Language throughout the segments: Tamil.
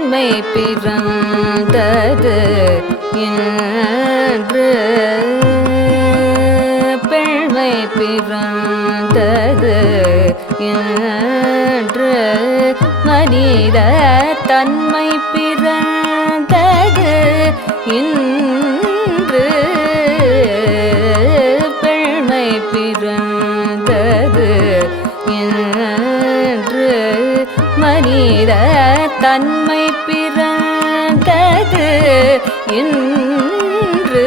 பெண்மை பிறந்தது என்று பெண்மை பிறந்தது என்று மனித தன்மை பிறந்தது. இன்று தன்மை பிறந்தது இன்று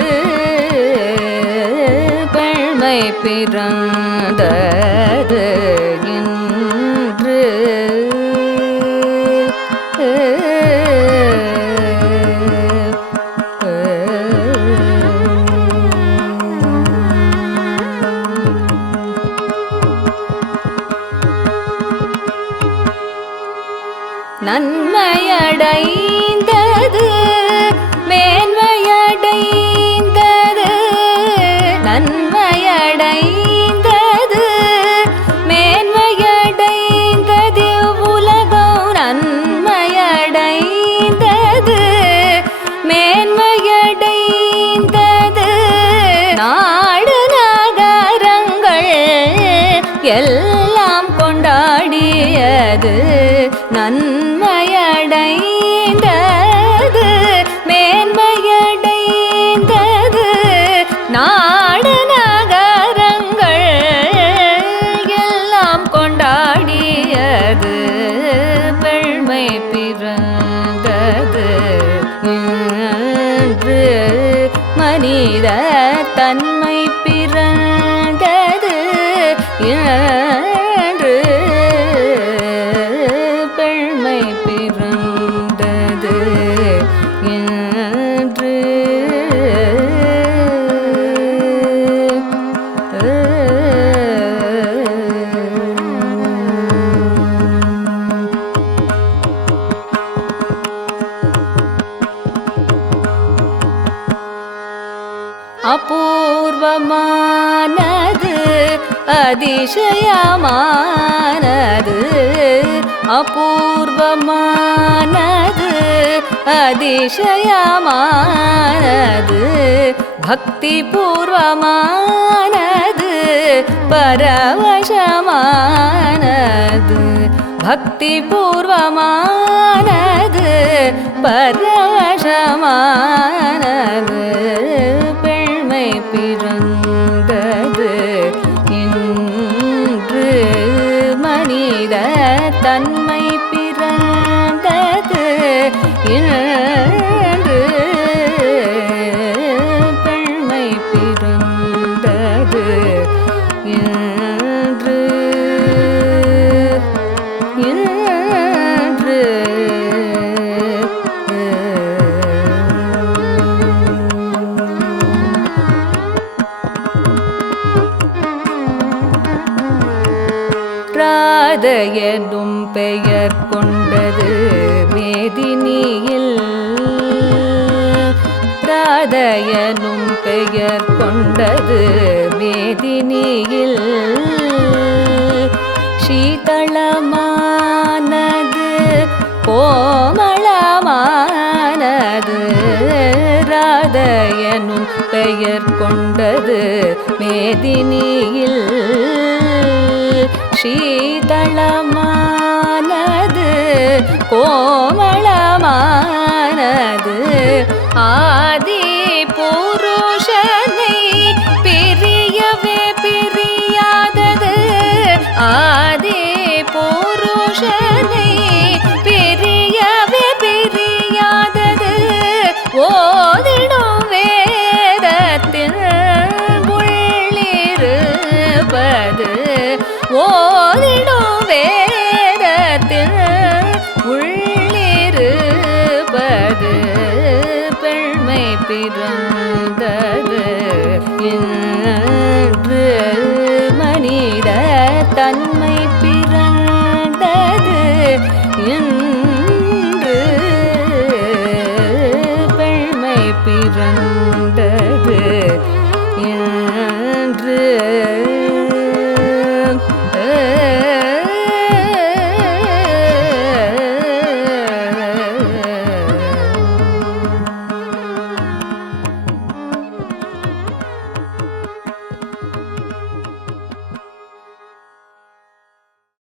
பெண்மை பிறந்தது கொண்டாடியது நன்மையடைந்தது. மேன்மையடைந்தது. நாடு நகரங்கள் எல்லாம் கொண்டாடியது. பெண்மை பிறந்தது இன்று மனித தன்மை பிறந்தது. Yeah. அபூர்வமானது அதிசயமானது அபூர்வமானது அதிசயமானது பக்தி பூர்வமானது பரவசமானது பக்தி இன்று பெண்மை பெயர் கொண்டது மேதினியில் ராதையனும் பெயர் கொண்டது மேதினியில். சீதளமானது கோமளமானது ராதையனும் பெயர் கொண்டது மேதினியில். சீதளமானது கோமளமானது ஆதி தன்மை பிறந்தது. என்